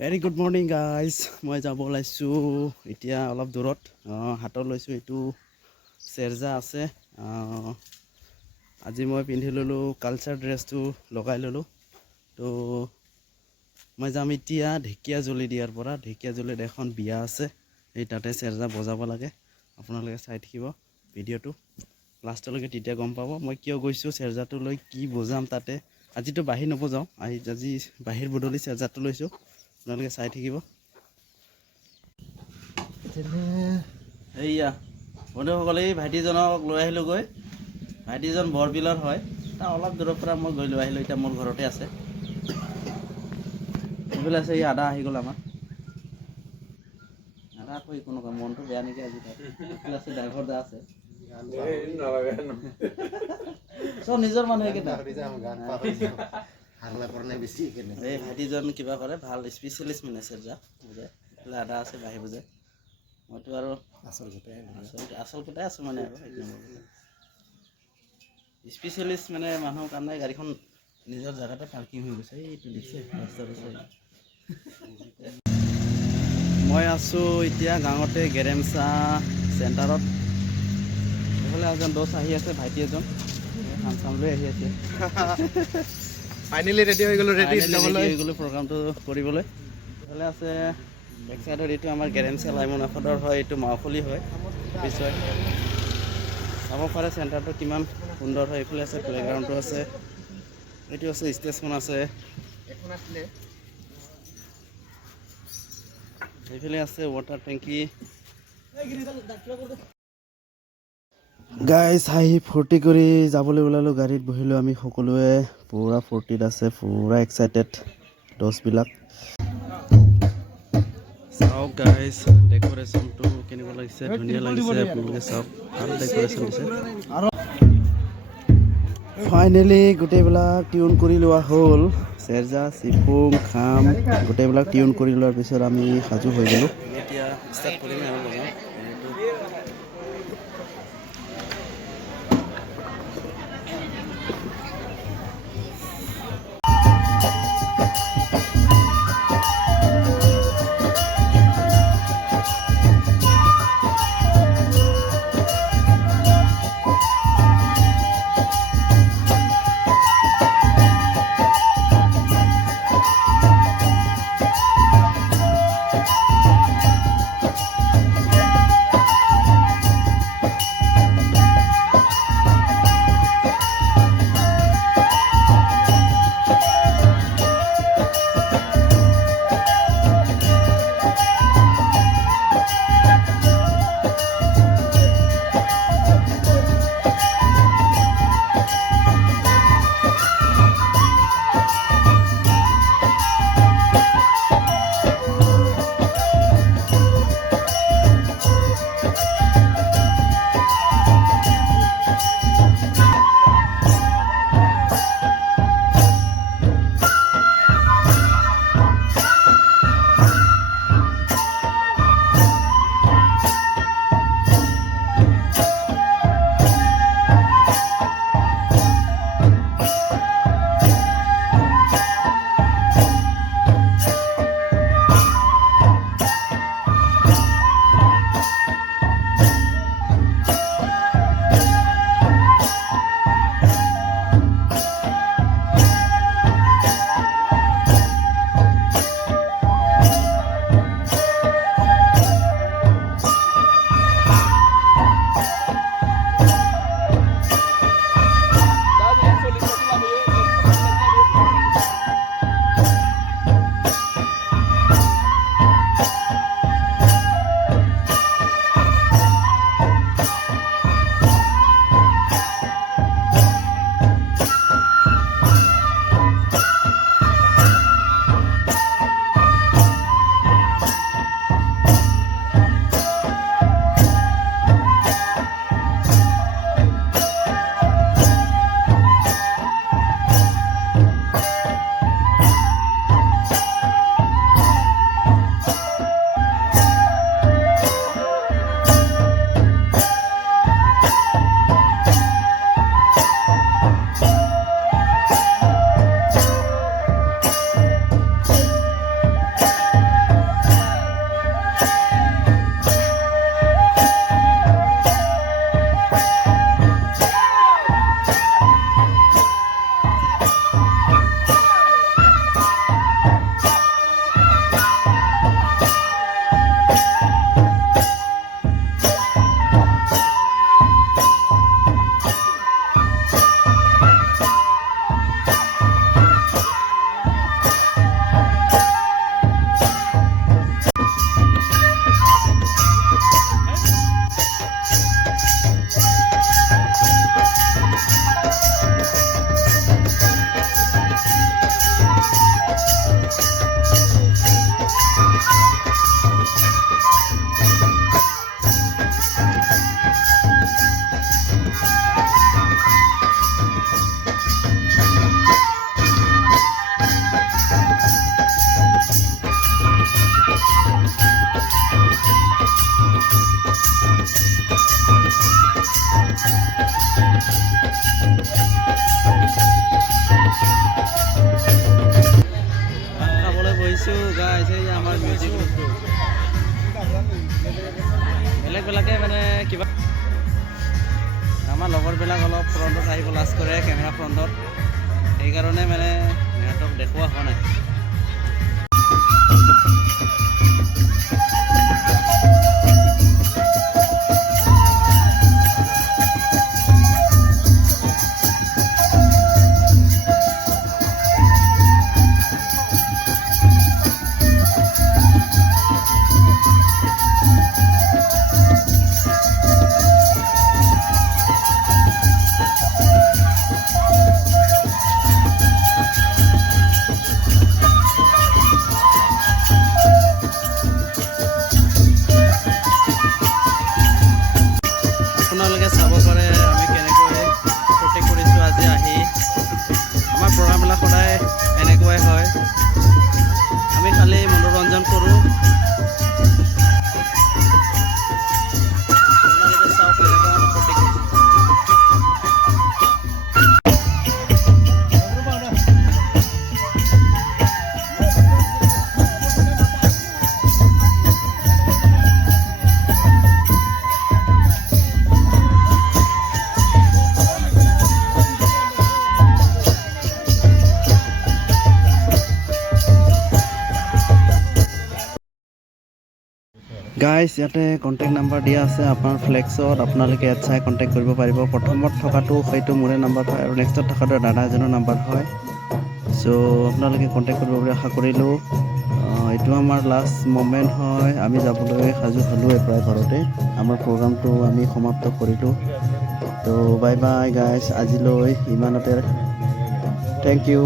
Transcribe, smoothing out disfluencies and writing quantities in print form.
Very good morning guys. মই যাব ওলাইছোঁ এতিয়া অলপ দূৰত। হাতত লৈছোঁ এইটো চেৰজা আছে। আজি মই পিন্ধি ল'লোঁ কালচাৰ ড্ৰেছটো লগাই ল'লোঁ। তো মই যাম এতিয়া ঢেকীয়াজুলি দিয়াৰ পৰা। ঢেকীয়াজুলিত এখন বিয়া আছে, এই তাতে চেৰজা বজাব লাগে। আপোনালোকে চাই থাকিব ভিডিঅ'টো লাষ্টলৈকে, তেতিয়া গম পাব মই কিয় গৈছোঁ চেৰজাটো লৈ, কি বজাম তাতে। আজিতো বাঁহী নবজাওঁ, আজি বাঁহীৰ বদলি চেৰজাটো লৈছোঁ। আপোনালোকে চাই থাকিব। এইয়া বন্ধুসকলে, এই ভাইটিজনক লৈ আহিলোঁগৈ। ভাইটিজন বৰবিলৰ হয়, তাৰ অলপ দূৰৰ পৰা মই গৈ লৈ আহিলোঁ। এতিয়া মোৰ ঘৰতে আছে। এইফালে আছে, এই আদা আহি গ'ল আমাৰ। আদা আকৌ একো নকয়, মনটো বেয়া নেকি আজি তাত। এইফালে আছে ড্ৰাইভাৰ দা আছে। চব নিজৰ মানুহ এইকেইটা। এই ভাইটিজন কিবা কৰে, ভাল স্পেচিয়েলিষ্ট মানে চেৰজা বুজায়। এইফালে আদা আছে, বাঁহী বুজায়। মইতো আৰু আচলকেইটাই আছোঁ মানে, আৰু স্পেচিয়েলিষ্ট মানে মানুহৰ কাৰণে গাড়ীখন নিজৰ জেগাতে পাৰ্কিং হৈ গৈছে। এইটো দিছে ৰাস্তাৰ ওচৰত। মই আছোঁ এতিয়া গাঁৱতে গেৰেমচা চেণ্টাৰত। এইফালে এজন দোষ আহি আছে, ভাইটি এজন কাম চাম লৈ আহি আছে। ফাইনেলি ৰেডি হৈ গ'লো, ৰেডি হৈ গ'লো প্ৰগ্ৰামটো কৰিবলৈ। এইফালে আছে বেক চাইডত, এইটো আমাৰ গেৰেমচা লাইমনাফাদৰ হয়, এইটো মাওখলি হয় পিছত চাব পাৰে চেণ্টাৰটো কিমান সুন্দৰ হয়। এইফালে আছে প্লেগ্ৰাউণ্ডটো আছে, এইটো আছে ষ্টেজখন আছে, এইফালে আছে ৱাটাৰ টেংকি। গাইজ হাঁহি ফূৰ্তি কৰি যাবলৈ ওলালোঁ, গাড়ীত বহিলোঁ আমি সকলোৱে। পূৰা ফূৰ্তিত আছে, পূৰা এক্সাইটেড দোষবিলাক। চাওক গাইজ, ডেক'ৰেশ্যনটো কেনেকুৱা লাগিছে, ধুনীয়া লাগিছে। আপোনালোকে চাওক, ভাল ডেক'ৰেশ্যন দিছে। ফাইনেলি গোটেইবিলাক টিউন কৰি লোৱা হ'ল। চেৰজা, চিফুং, খাম গোটেইবিলাক টিউন কৰি লোৱাৰ পিছত আমি সাজু হৈ গ'লোঁ। এতিয়া ষ্টাৰ্ট কৰিম আৰু লগাম। পাইছোঁ গাইজ এই আমাৰ মিউজিক গ্ৰুপটো বেলেগবিলাকে মানে কিবা আমাৰ লগৰবিলাক অলপ ফ্ৰণ্টত আহিব লাজ কৰে কেমেৰা ফ্ৰণ্টত সেইকাৰণে মানে সিহঁতক দেখুওৱা হোৱা নাই আপোনালোকে চাব পাৰে আমি কেনেকৈ প্ৰটেক্ট কৰিছোঁ আজি আহি আমাৰ প্ৰগ্ৰামবিলাক সদায় এনেকুৱাই হয় আমি খালি মনোৰঞ্জন কৰোঁ আপোনালোকে চাওক কেনেকৈ আমি প্ৰটেক্ট কৰিছোঁ গাইজ ইয়াতে কণ্টেক্ট নাম্বাৰ দিয়া আছে আপোনাৰ ফ্লেক্সত আপোনালোকে ইয়াত চাই কণ্টেক্ট কৰিব পাৰিব প্ৰথমত থকাটো সেইটো মোৰে নাম্বাৰ হয় আৰু নেক্সটত থকাটো দাদা এজনৰ নাম্বাৰ হয় চ' আপোনালোকে কণ্টেক্ট কৰিব বুলি আশা কৰিলোঁ এইটো আমাৰ লাষ্ট মমেণ্ট হয় আমি যাবলৈ সাজু হ'লোৱে প্ৰায় ঘৰতে আমাৰ প্ৰগ্ৰামটো আমি সমাপ্ত কৰিলোঁ ত' বাই বাই গাইজ আজিলৈ ইমানতে থেংক ইউ